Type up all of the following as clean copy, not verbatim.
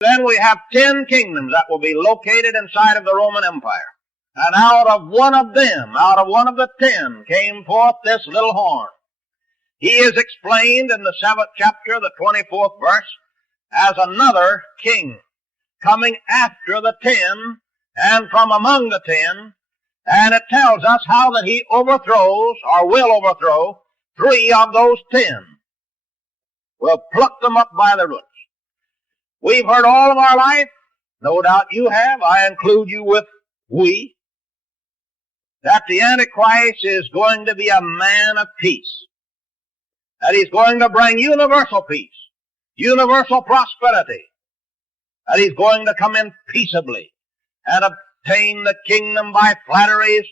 Then we have 10 kingdoms that will be located inside of the Roman Empire. And out of one of the 10, came forth this little horn. He is explained in the 7th chapter, the 24th verse, as another king coming after the 10 and from among the 10. And it tells us how that he overthrows, or will overthrow, 3 of those 10. We'll pluck them up by the roots. We've heard all of our life, no doubt you have, I include you with we, that the Antichrist is going to be a man of peace. That he's going to bring universal peace, universal prosperity. That he's going to come in peaceably and obtain the kingdom by flatteries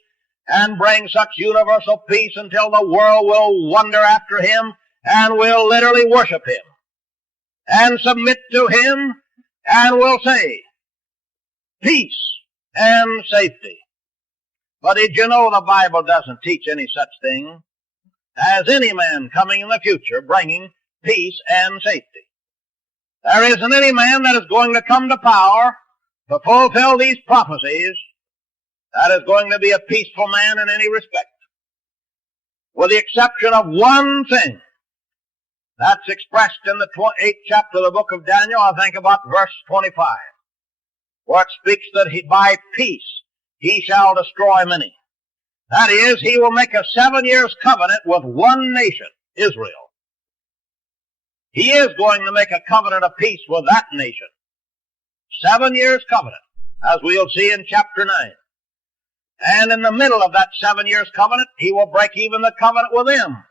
and bring such universal peace until the world will wonder after him and will literally worship him and submit to him and will say, peace and safety. But did you know the Bible doesn't teach any such thing as any man coming in the future bringing peace and safety? There isn't any man that is going to come to power to fulfill these prophecies that is going to be a peaceful man in any respect, with the exception of one thing. That's expressed in the 8th chapter of the book of Daniel, I think about verse 25, where it speaks that by peace he shall destroy many. That is, he will make a 7 years covenant with one nation, Israel. He is going to make a covenant of peace with that nation. 7 years covenant, as we'll see in chapter 9. And in the middle of that 7 years covenant, he will break even the covenant with them.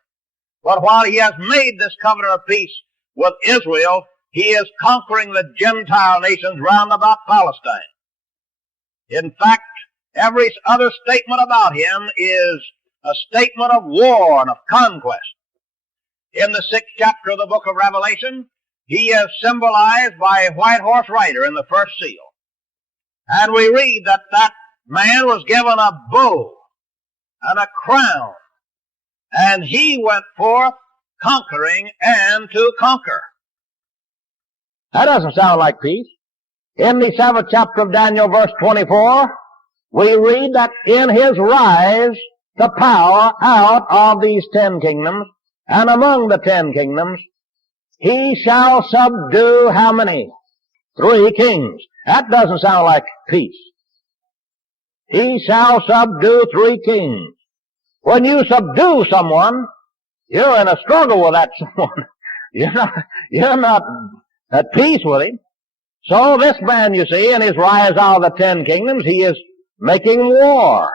But while he has made this covenant of peace with Israel, he is conquering the Gentile nations round about Palestine. In fact, every other statement about him is a statement of war and of conquest. In the 6th chapter of the book of Revelation, he is symbolized by a white horse rider in the first seal. And we read that that man was given a bow and a crown, and he went forth conquering and to conquer. That doesn't sound like peace. In the 7th chapter of Daniel, verse 24, we read that in his rise, the power out of these 10 kingdoms, and among the 10 kingdoms, he shall subdue how many? 3 kings. That doesn't sound like peace. He shall subdue 3 kings. When you subdue someone, you're in a struggle with that someone. You're not at peace with him. So this man, you see, in his rise out of the 10 kingdoms, he is making war.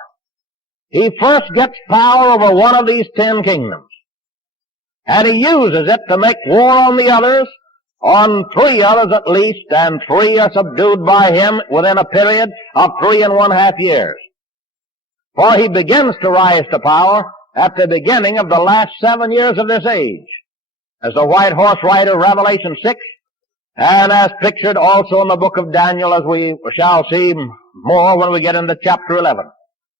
He first gets power over one of these 10 kingdoms, and he uses it to make war on the others, on 3 others at least, and 3 are subdued by him within a period of 3½ years. For he begins to rise to power at the beginning of the last 7 years of this age, as the white horse rider, Revelation 6, and as pictured also in the book of Daniel, as we shall see more when we get into chapter 11.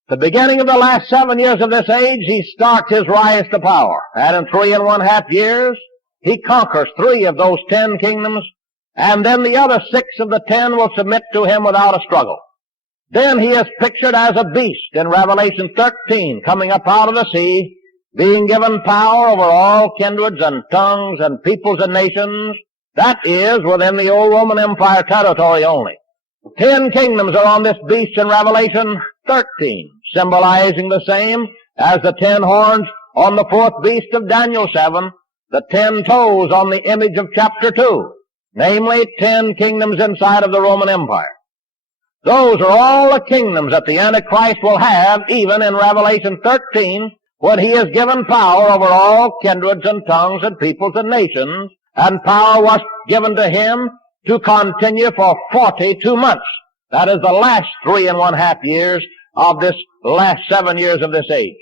The beginning of the last 7 years of this age, he starts his rise to power. And in 3½ years, he conquers 3 of those 10 kingdoms, and then the other 6 of the 10 will submit to him without a struggle. Then he is pictured as a beast in Revelation 13, coming up out of the sea, being given power over all kindreds and tongues and peoples and nations. That is within the old Roman Empire territory only. 10 kingdoms are on this beast in Revelation 13, symbolizing the same as the 10 horns on the 4th beast of Daniel 7, the 10 toes on the image of chapter 2, namely 10 kingdoms inside of the Roman Empire. Those are all the kingdoms that the Antichrist will have, even in Revelation 13, when he is given power over all kindreds and tongues and peoples and nations, and power was given to him to continue for 42 months. That is the last 3½ years of this last 7 years of this age.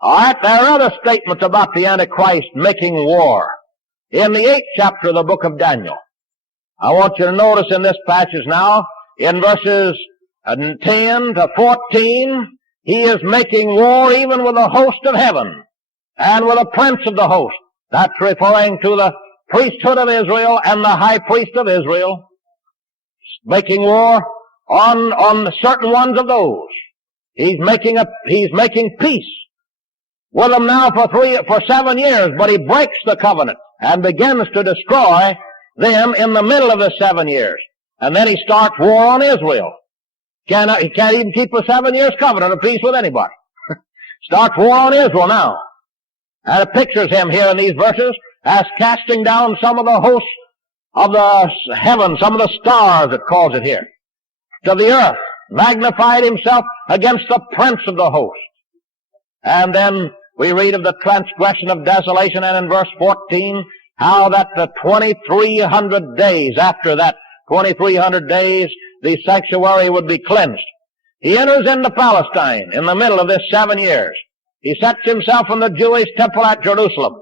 All right, there are other statements about the Antichrist making war. In the 8th chapter of the book of Daniel, I want you to notice in this passage now, in verses 10 to 14, he is making war even with the host of heaven and with the prince of the host. That's referring to the priesthood of Israel and the high priest of Israel. making war on certain ones of those. He's making peace with them now for 7 years, but he breaks the covenant and begins to destroy them in the middle of the 7 years. And then he starts war on Israel. He can't even keep a 7 years covenant of peace with anybody. Starts war on Israel now. And it pictures him here in these verses as casting down some of the hosts of the heavens, some of the stars, it calls it here, to the earth, magnified himself against the prince of the host. And then we read of the transgression of desolation, and in verse 14, how that the 2,300 days, after that 2,300 days, the sanctuary would be cleansed. He enters into Palestine in the middle of this 7 years. He sets himself in the Jewish temple at Jerusalem,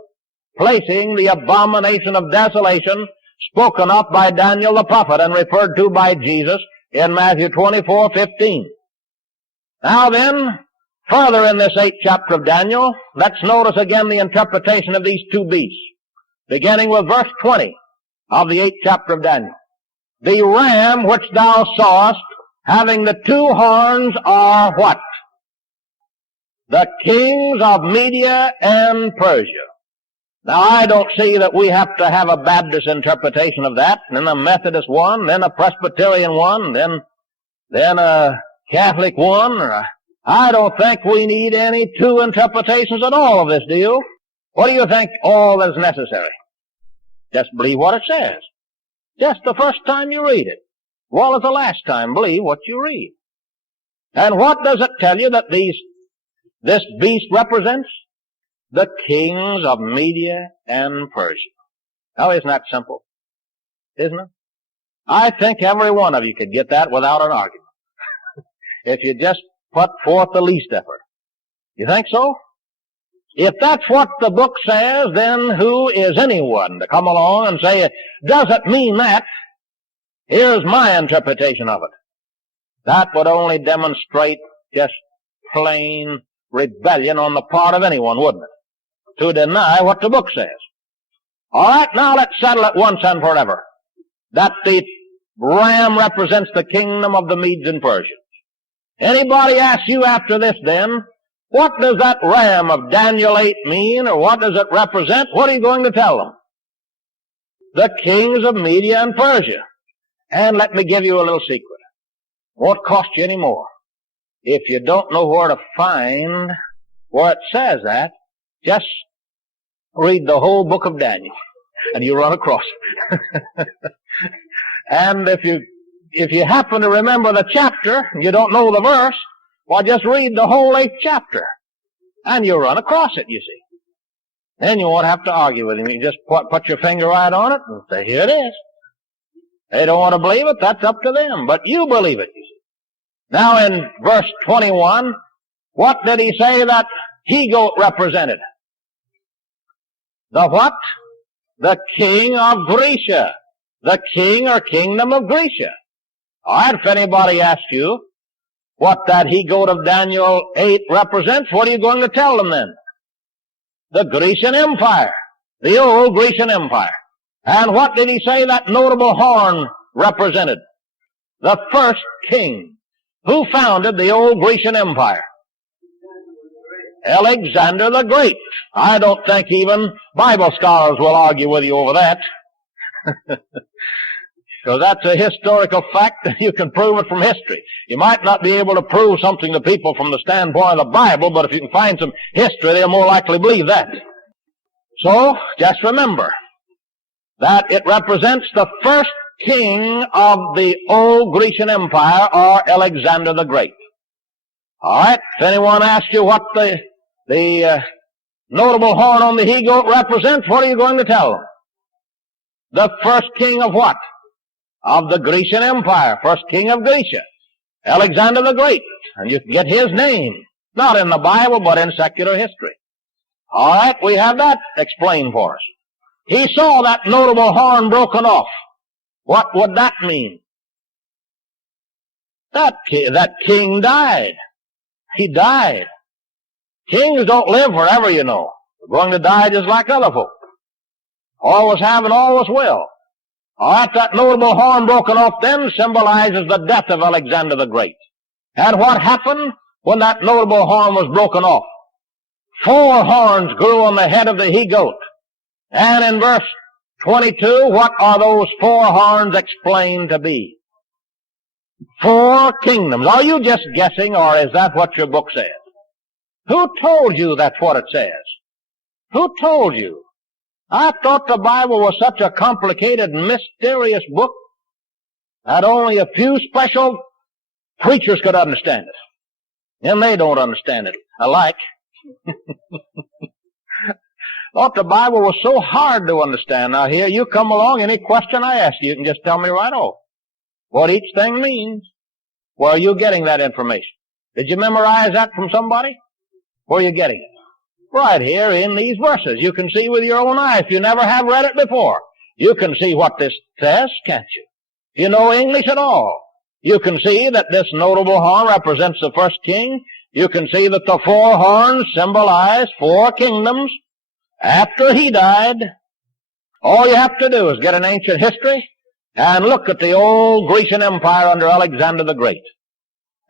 placing the abomination of desolation spoken of by Daniel the prophet and referred to by Jesus in Matthew 24:15. Now then, further in this 8th chapter of Daniel, let's notice again the interpretation of these two beasts, beginning with verse 20 of the 8th chapter of Daniel. The ram which thou sawest, having the 2 horns, are what? The kings of Media and Persia. Now, I don't see that we have to have a Baptist interpretation of that, and then a Methodist one, then a Presbyterian one, then a Catholic one. I don't think we need any 2 interpretations at all of this deal. What do you think all is necessary? Just believe what it says. Just the first time you read it. Well, as the last time, believe what you read. And what does it tell you that this beast represents? The kings of Media and Persia. Now, isn't that simple? Isn't it? I think every one of you could get that without an argument. If you just put forth the least effort. You think so? If that's what the book says, then who is anyone to come along and say, it doesn't mean that? Here's my interpretation of it. That would only demonstrate just plain rebellion on the part of anyone, wouldn't it? To deny what the book says. All right, now let's settle it once and forever that the ram represents the kingdom of the Medes and Persians. Anybody asks you after this then, what does that ram of Daniel 8 mean, or what does it represent? What are you going to tell them? The kings of Media and Persia. And let me give you a little secret. Won't cost you any more. If you don't know where to find where it says that, just read the whole book of Daniel, and you run across it. And if you happen to remember the chapter, and you don't know the verse, well, just read the whole 8th chapter, and you run across it, you see. Then you won't have to argue with him. You just put your finger right on it and say, here it is. They don't want to believe it, that's up to them. But you believe it, you see. Now in verse 21, what did he say that he-goat represented? The what? The king of Grecia. The king or kingdom of Grecia. All right, if anybody asks you what that he-goat of Daniel 8 represents, what are you going to tell them then? The Grecian Empire. The old Grecian Empire. And what did he say that notable horn represented? The first king. Who founded the old Grecian Empire? Alexander the Great. I don't think even Bible scholars will argue with you over that. So that's a historical fact, and you can prove it from history. You might not be able to prove something to people from the standpoint of the Bible, but if you can find some history, they'll more likely believe that. So, just remember that it represents the first king of the old Grecian Empire, or Alexander the Great. All right, if anyone asks you what the notable horn on the he-goat represents, what are you going to tell them? The first king of what? Of the Grecian Empire, first king of Grecia, Alexander the Great. And you can get his name, not in the Bible, but in secular history. All right, we have that explained for us. He saw that notable horn broken off. What would that mean? That king died. He died. Kings don't live forever, you know. They're going to die just like other folk. Always have and always will. All right, that notable horn broken off then symbolizes the death of Alexander the Great. And what happened when that notable horn was broken off? 4 horns grew on the head of the he-goat. And in verse 22, what are those 4 horns explained to be? 4 kingdoms. Are you just guessing, or is that what your book says? Who told you that's what it says? Who told you? I thought the Bible was such a complicated, mysterious book that only a few special preachers could understand it. And they don't understand it alike. Thought the Bible was so hard to understand. Now here you come along, any question I ask you can just tell me right off what each thing means. Where are you getting that information? Did you memorize that from somebody? Where are you getting it? Right here in these verses. You can see with your own eye. If you never have read it before, you can see what this says, can't you? If you know English at all, you can see that this notable horn represents the first king. You can see that the 4 horns symbolize 4 kingdoms after he died. All you have to do is get an ancient history and look at the old Grecian Empire under Alexander the Great.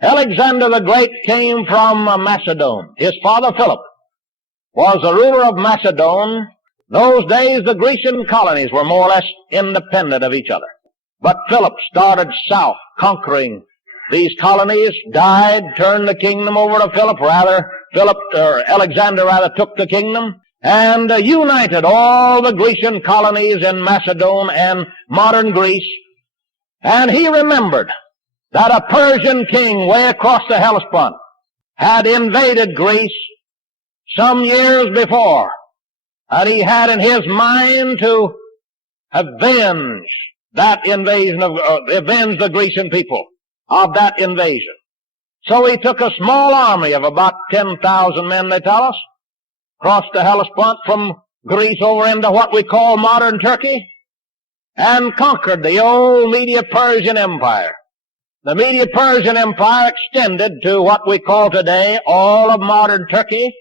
Alexander the Great came from Macedon. His father Philip was the ruler of Macedon. Those days the Grecian colonies were more or less independent of each other. But Philip started south, conquering these colonies, died, turned the kingdom over to Philip. Alexander took the kingdom and united all the Grecian colonies in Macedon and modern Greece. And he remembered that a Persian king way across the Hellespont had invaded Greece some years before, and he had in his mind to avenge that invasion avenge the Grecian people of that invasion. So he took a small army of about 10,000 men, they tell us, crossed the Hellespont from Greece over into what we call modern Turkey, and conquered the old Medo-Persian Empire. The Medo-Persian Empire extended to what we call today all of modern Turkey,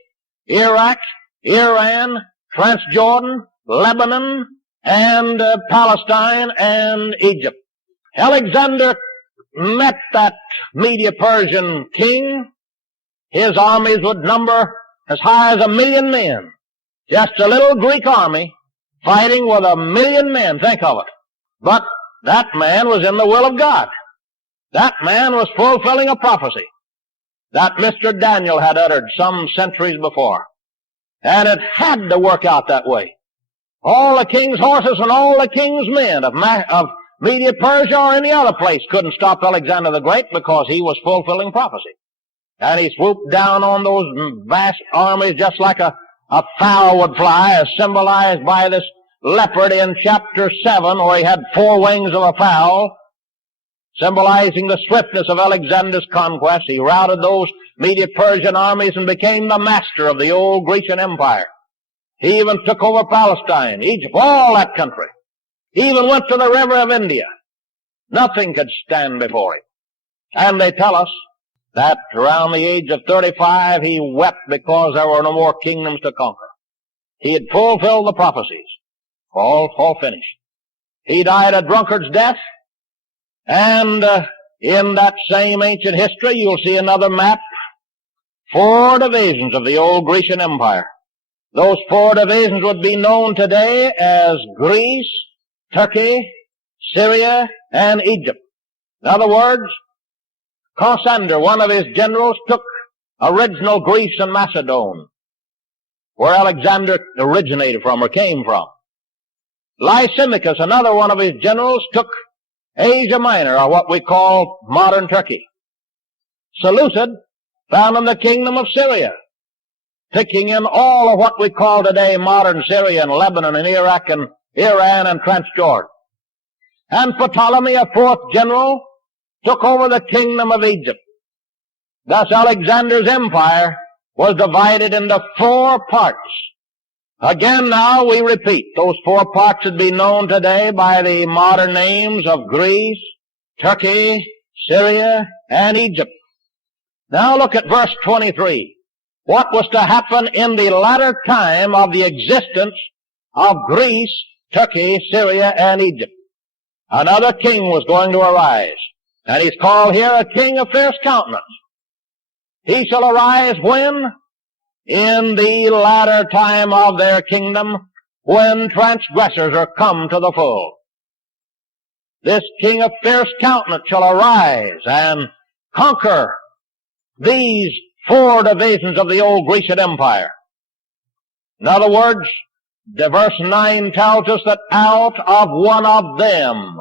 Iraq, Iran, Transjordan, Lebanon, and Palestine and Egypt. Alexander met that Medo-Persian king. His armies would number as high as 1,000,000 men. Just a little Greek army fighting with 1,000,000 men. Think of it. But that man was in the will of God. That man was fulfilling a prophecy that Mr. Daniel had uttered some centuries before. And it had to work out that way. All the king's horses and all the king's men of Medo-Persia or any other place couldn't stop Alexander the Great because he was fulfilling prophecy. And he swooped down on those vast armies just like a fowl would fly, as symbolized by this leopard in chapter 7, where he had 4 wings of a fowl, symbolizing the swiftness of Alexander's conquest. He routed those Medo-Persian armies and became the master of the old Grecian Empire. He even took over Palestine, Egypt, all that country. He even went to the river of India. Nothing could stand before him. And they tell us that around the age of 35, he wept because there were no more kingdoms to conquer. He had fulfilled the prophecies. All finished. He died a drunkard's death. And in that same ancient history, you'll see another map. 4 divisions of the old Grecian Empire. Those 4 divisions would be known today as Greece, Turkey, Syria, and Egypt. In other words, Cassander, one of his generals, took original Greece and Macedon, where Alexander originated from or came from. Lysimachus, another one of his generals, took Asia Minor, or what we call modern Turkey. Seleucid found in the kingdom of Syria, taking in all of what we call today modern Syria and Lebanon and Iraq and Iran and Transjordan. And Ptolemy, a 4th general, took over the kingdom of Egypt. Thus Alexander's empire was divided into 4 parts. Again now we repeat, those 4 parts would be known today by the modern names of Greece, Turkey, Syria, and Egypt. Now look at verse 23. What was to happen in the latter time of the existence of Greece, Turkey, Syria, and Egypt? another king was going to arise. And he's called here a king of fierce countenance. He shall arise when? In the latter time of their kingdom, when transgressors are come to the full. This king of fierce countenance shall arise and conquer these 4 divisions of the old Grecian Empire. In other words, the verse 9 tells us that out of one of them,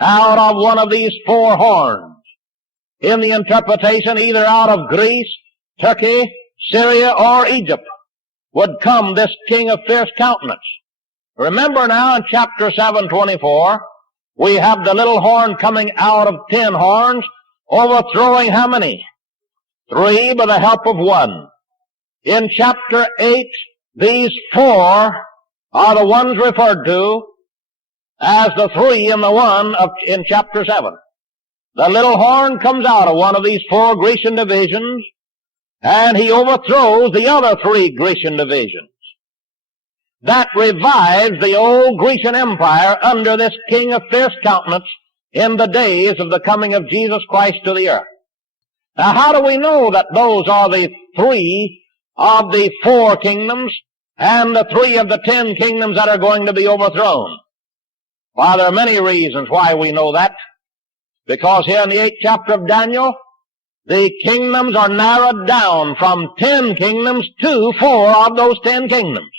out of one of these 4 horns, in the interpretation either out of Greece, Turkey, Syria, or Egypt, would come this king of fierce countenance. Remember now in chapter 7:24, we have the little horn coming out of 10 horns, overthrowing how many? 3 by the help of 1. In chapter 8, these 4 are the ones referred to as the 3 and the 1 in chapter 7. The little horn comes out of one of these 4 Grecian divisions, and he overthrows the other 3 Grecian divisions. That revives the old Grecian Empire under this king of fierce countenance in the days of the coming of Jesus Christ to the earth. Now, how do we know that those are the 3 of the 4 kingdoms and the 3 of the 10 kingdoms that are going to be overthrown? Well, there are many reasons why we know that. Because here in the 8th chapter of Daniel, the kingdoms are narrowed down from 10 kingdoms to 4 of those 10 kingdoms.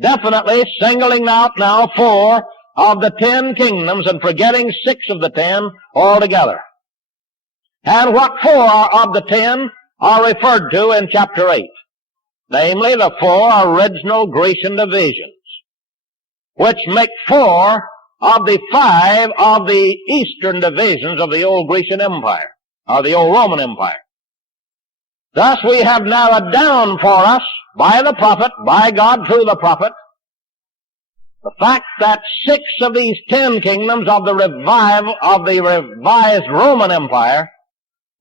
Definitely singling out now 4 of the 10 kingdoms and forgetting 6 of the 10 altogether. And what 4 of the 10 are referred to in chapter 8? Namely, the 4 original Grecian divisions, which make 4 of the 5 of the eastern divisions of the old Grecian Empire, or the old Roman Empire. Thus we have narrowed down for us, by the prophet, by God through the prophet, the fact that 6 of these 10 kingdoms of the revised Roman Empire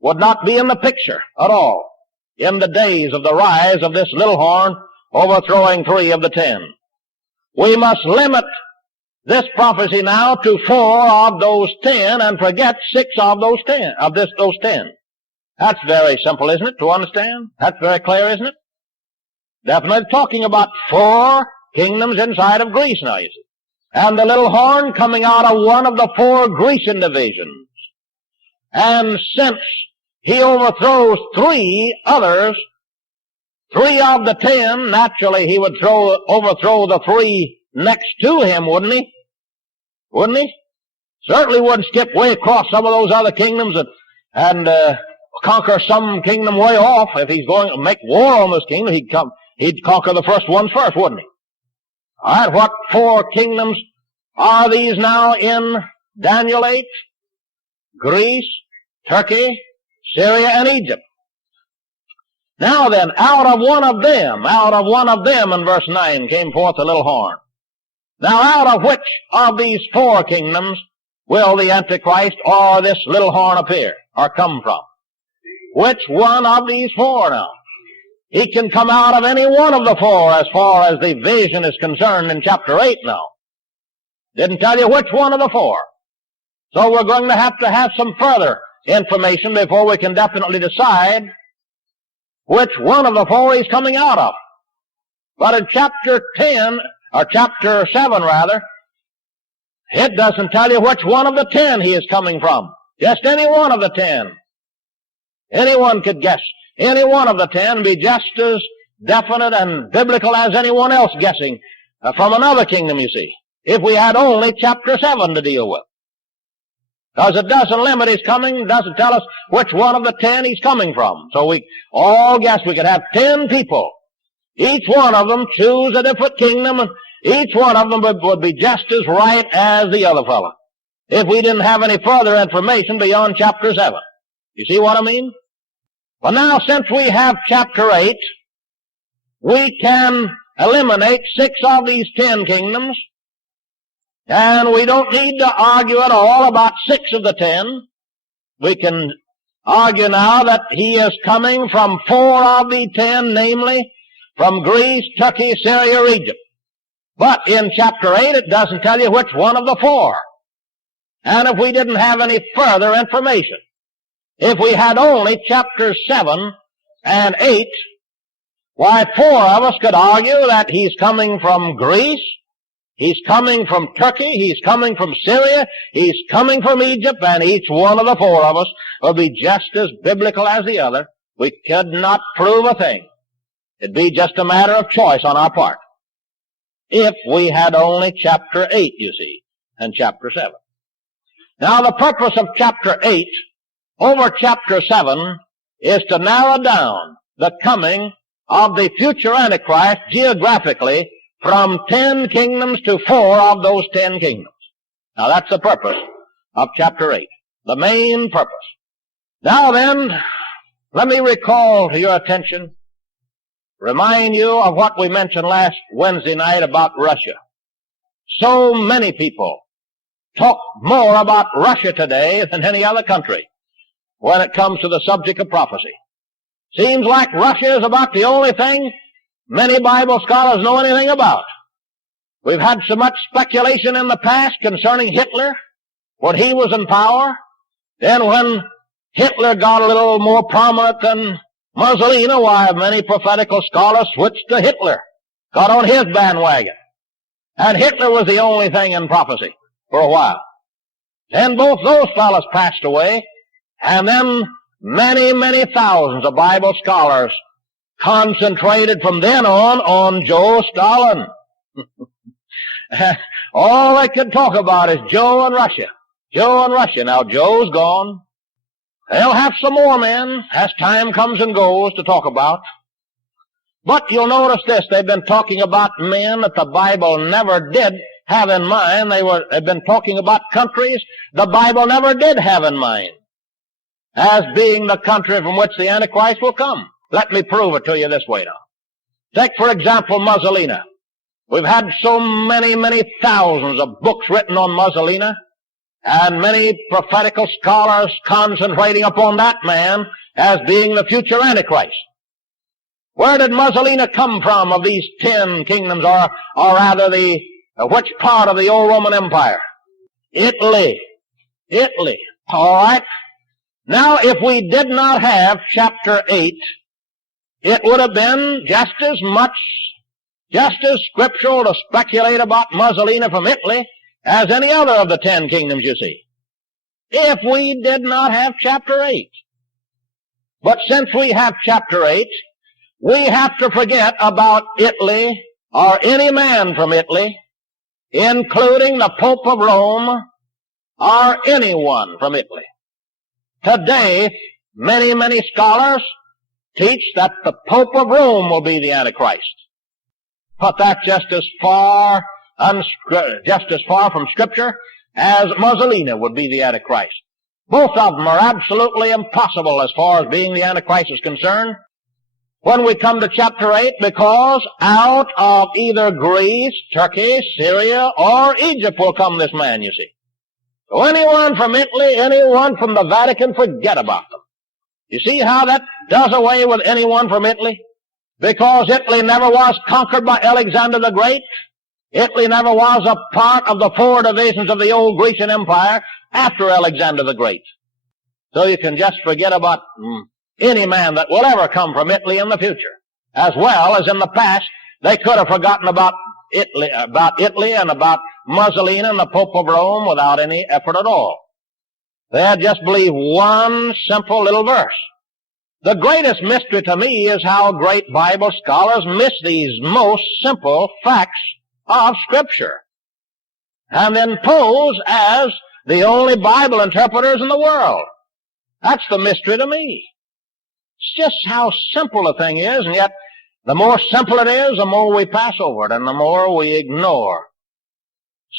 would not be in the picture at all in the days of the rise of this little horn overthrowing 3 of the 10. We must limit this prophecy now to 4 of those 10 and forget 6 of those 10, those 10. That's very simple, isn't it, to understand? That's very clear, isn't it? Definitely talking about 4 kingdoms inside of Greece now, you see. And the little horn coming out of one of the 4 Grecian divisions. And since he overthrows 3 others, 3 of the 10, naturally he would overthrow the 3 next to him, wouldn't he? Wouldn't he? Certainly wouldn't skip way across some of those other kingdoms and conquer some kingdom way off. If he's going to make war on this kingdom, he'd conquer the first ones first, wouldn't he? All right, what 4 kingdoms are these now in Daniel 8? Greece, Turkey, Syria, and Egypt. Now then, out of one of them in verse 9 came forth a little horn. Now out of which of these 4 kingdoms will the Antichrist or this little horn appear or come from? Which one of these 4 now? He can come out of any one of the 4 as far as the vision is concerned in chapter 8 now. Didn't tell you which one of the 4. So we're going to have some further information before we can definitely decide which one of the 4 he's coming out of. But in chapter 10, or chapter 7 rather, it doesn't tell you which one of the 10 he is coming from. Just any one of the 10. Anyone could guess. Any one of the 10 be just as definite and biblical as anyone else guessing from another kingdom, you see, if we had only chapter 7 to deal with. Because it doesn't limit his coming, doesn't tell us which one of the 10 he's coming from. So we all guess we could have 10 people. Each one of them choose a different kingdom, and each one of them would be just as right as the other fellow, if we didn't have any further information beyond chapter 7. You see what I mean? Well, now, since we have chapter 8, we can eliminate 6 of these 10 kingdoms, and we don't need to argue at all about 6 of the 10. We can argue now that he is coming from 4 of the 10, namely from Greece, Turkey, Syria, or Egypt. But in chapter 8, it doesn't tell you which one of the 4 And if we didn't have any further information, if we had only chapters 7 and 8, why, 4 of us could argue that he's coming from Greece, he's coming from Turkey, he's coming from Syria, he's coming from Egypt, and each one of the 4 of us would be just as biblical as the other. We could not prove a thing. It'd be just a matter of choice on our part. If we had only chapter 8, you see, and chapter 7. Now, the purpose of chapter 8 over chapter 7 is to narrow down the coming of the future Antichrist geographically from 10 kingdoms to 4 of those 10 kingdoms. Now, that's the purpose of chapter 8, the main purpose. Now then, let me recall to your attention, remind you of what we mentioned last Wednesday night about Russia. So many people talk more about Russia today than any other country when it comes to the subject of prophecy. Seems like Russia is about the only thing many Bible scholars know anything about. We've had so much speculation in the past concerning Hitler when he was in power. Then when Hitler got a little more prominent than Mussolini, why, many prophetical scholars switched to Hitler, got on his bandwagon. And Hitler was the only thing in prophecy for a while. Then both those fellows passed away, and then many thousands of Bible scholars concentrated from then on Joe Stalin. All they could talk about is Joe and Russia. Joe and Russia. Now, Joe's gone. They'll have some more men as time comes and goes to talk about. But you'll notice this, they've been talking about men that the Bible never did have in mind. They've been talking about countries the Bible never did have in mind as being the country from which the Antichrist will come. Let me prove it to you this way now. Take, for example, Mussolini. We've had so many thousands of books written on Mussolini, and many prophetical scholars concentrating upon that man as being the future Antichrist. Where did Mussolini come from of these 10 kingdoms, or rather which part of the old Roman Empire? Italy. Italy. All right. Now, if we did not have chapter 8, it would have been just as scriptural to speculate about Mussolini from Italy as any other of the 10 kingdoms, you see, if we did not have chapter 8. But since we have chapter 8, we have to forget about Italy or any man from Italy, including the Pope of Rome or anyone from Italy. Today, many scholars teach that the Pope of Rome will be the Antichrist. But that's just as far from Scripture as Mussolini would be the Antichrist. Both of them are absolutely impossible as far as being the Antichrist is concerned when we come to chapter 8, because out of either Greece, Turkey, Syria, or Egypt will come this man, you see. So anyone from Italy, anyone from the Vatican, forget about them. You see how that does away with anyone from Italy? Because Italy never was conquered by Alexander the Great. Italy never was a part of the 4 divisions of the old Grecian Empire after Alexander the Great. So you can just forget about any man that will ever come from Italy in the future. As well as in the past, they could have forgotten about Italy and about Mussolini and the Pope of Rome without any effort at all. They had just believed one simple little verse. The greatest mystery to me is how great Bible scholars miss these most simple facts of Scripture and then pose as the only Bible interpreters in the world. That's the mystery to me. It's just how simple the thing is, and yet the more simple it is, the more we pass over it and the more we ignore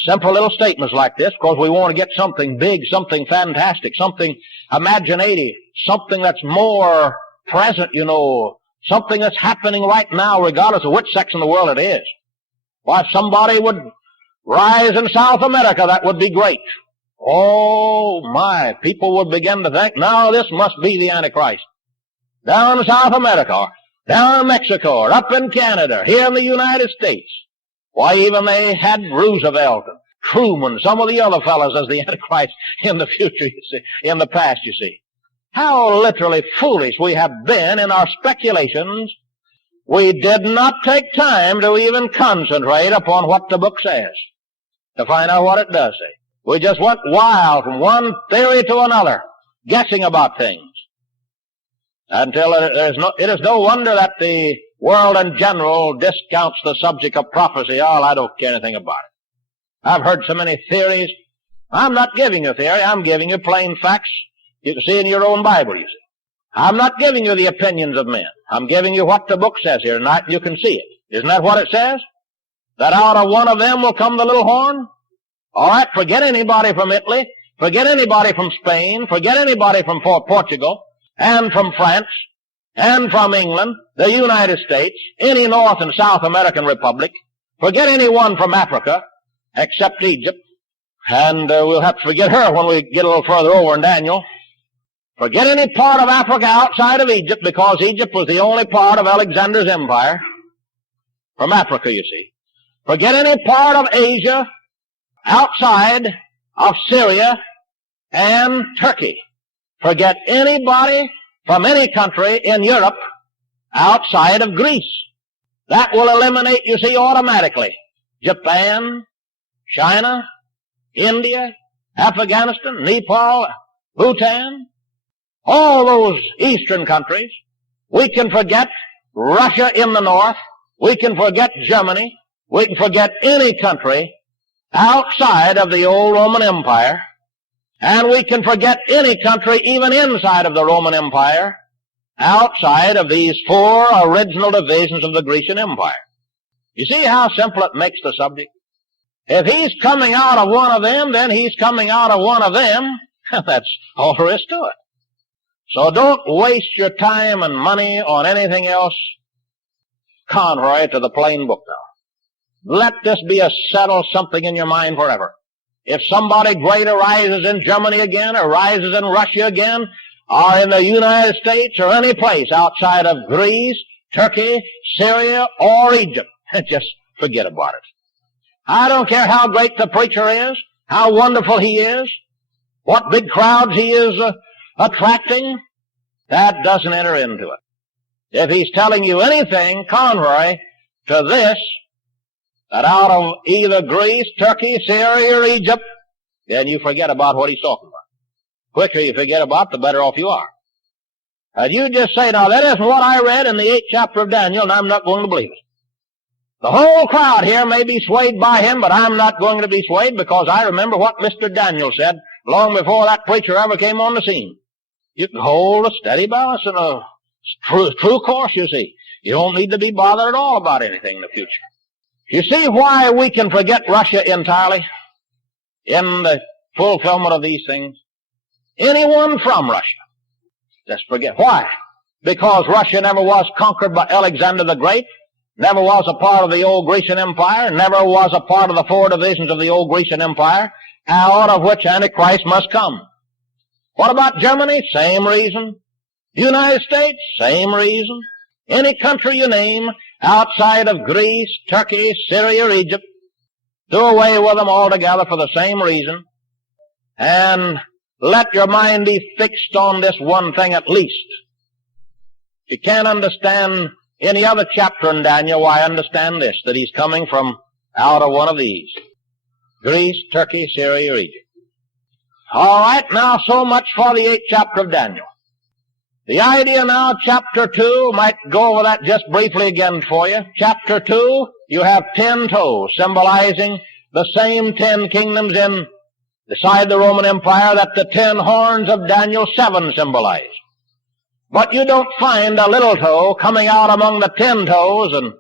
simple little statements like this, because we want to get something big, something fantastic, something imaginative, something that's more present, you know, something that's happening right now regardless of which section of the world it is. Why, if somebody would rise in South America, that would be great. Oh my, people would begin to think, now this must be the Antichrist. Down in South America, or down in Mexico, or up in Canada, here in the United States. Why, even they had Roosevelt and Truman, some of the other fellows as the Antichrist in the future, you see, in the past, you see. How literally foolish we have been in our speculations. We did not take time to even concentrate upon what the book says, to find out what it does say. We just went wild from one theory to another, guessing about things. Until it is no wonder that the world in general discounts the subject of prophecy. Oh, I don't care anything about it. I've heard so many theories. I'm not giving you a theory. I'm giving you plain facts you can see in your own Bible, you see. I'm not giving you the opinions of men. I'm giving you what the book says here tonight, and you can see it. Isn't that what it says? That out of one of them will come the little horn? All right, forget anybody from Italy. Forget anybody from Spain. Forget anybody from Portugal and from France and from England, the United States, any North and South American republic. Forget anyone from Africa except Egypt. And we'll have to forget her when we get a little further over in Daniel. Forget any part of Africa outside of Egypt, because Egypt was the only part of Alexander's empire. From Africa, you see. Forget any part of Asia outside of Syria and Turkey. Forget anybody from any country in Europe outside of Greece. That will eliminate, you see, automatically Japan, China, India, Afghanistan, Nepal, Bhutan, all those eastern countries. We can forget Russia in the north. We can forget Germany. We can forget any country outside of the old Roman Empire. And we can forget any country even inside of the Roman Empire outside of these four original divisions of the Grecian Empire. You see how simple it makes the subject? If he's coming out of one of them, then he's coming out of one of them. That's all there is to it. So don't waste your time and money on anything else contrary to the plain book now. Let this be a settled something in your mind forever. If somebody great arises in Germany again, or rises in Russia again, or in the United States, or any place outside of Greece, Turkey, Syria, or Egypt, just forget about it. I don't care how great the preacher is, how wonderful he is, what big crowds he is attracting. That doesn't enter into it. If he's telling you anything contrary to this, that out of either Greece, Turkey, Syria, or Egypt, then you forget about what he's talking about. Quicker you forget about, the better off you are. And you just say, now that isn't what I read in the 8th chapter of Daniel, and I'm not going to believe it. The whole crowd here may be swayed by him, but I'm not going to be swayed, because I remember what Mr. Daniel said long before that preacher ever came on the scene. You can hold a steady balance and a true course, you see. You don't need to be bothered at all about anything in the future. You see why we can forget Russia entirely in the fulfillment of these things? Anyone from Russia, just forget. Why? Because Russia never was conquered by Alexander the Great, never was a part of the old Grecian Empire, never was a part of the four divisions of the old Grecian Empire, out of which Antichrist must come. What about Germany? Same reason. United States? Same reason. Any country you name outside of Greece, Turkey, Syria, or Egypt, do away with them altogether for the same reason, and let your mind be fixed on this one thing at least. If you can't understand any other chapter in Daniel, why understand this, that he's coming from out of one of these: Greece, Turkey, Syria, or Egypt. All right, now so much for the 8th chapter of Daniel. The idea now, chapter 2, might go over that just briefly again for you. Chapter 2, you have 10 toes, symbolizing the same 10 kingdoms beside the Roman Empire that the 10 horns of Daniel 7 symbolize. But you don't find a little toe coming out among the 10 toes and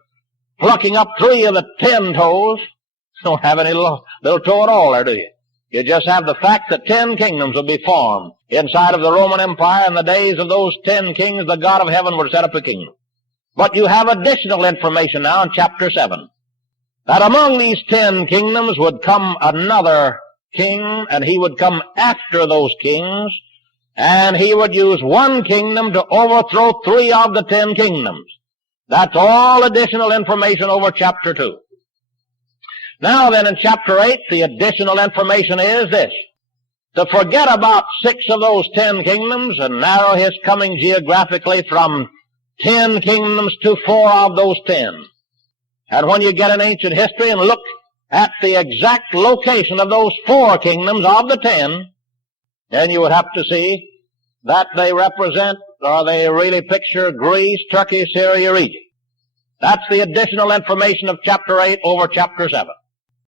plucking up 3 of the 10 toes. You don't have any little toe at all there, do you? You just have the fact that 10 kingdoms will be formed inside of the Roman Empire. In the days of those 10 kings, the God of heaven would set up a kingdom. But you have additional information now in chapter 7, that among these 10 kingdoms would come another king, and he would come after those kings, and he would use one kingdom to overthrow 3 of the 10 kingdoms. That's all additional information over chapter 2. Now then, in chapter 8, the additional information is this: to forget about 6 of those 10 kingdoms and narrow his coming geographically from 10 kingdoms to 4 of those 10. And when you get in ancient history and look at the exact location of those 4 kingdoms of the 10, then you would have to see that they represent, or they really picture, Greece, Turkey, Syria, Egypt. That's the additional information of chapter 8 over chapter 7.